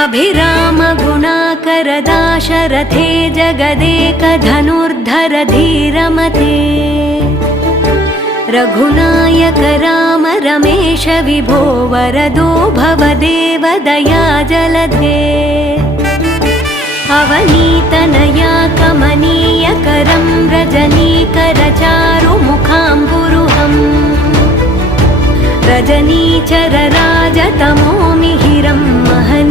अभिराम गुणाकर दाशरथे जगदेक धनुर्धर धीरमते रघुनायक राम रमेश विभो वरदो भवदेव दया जलधे अवनीतनया कमनीय करं रजनीकर चारुमुखाम्बुरुहम् रजनीचर राजतमो मिहिरं महर्षि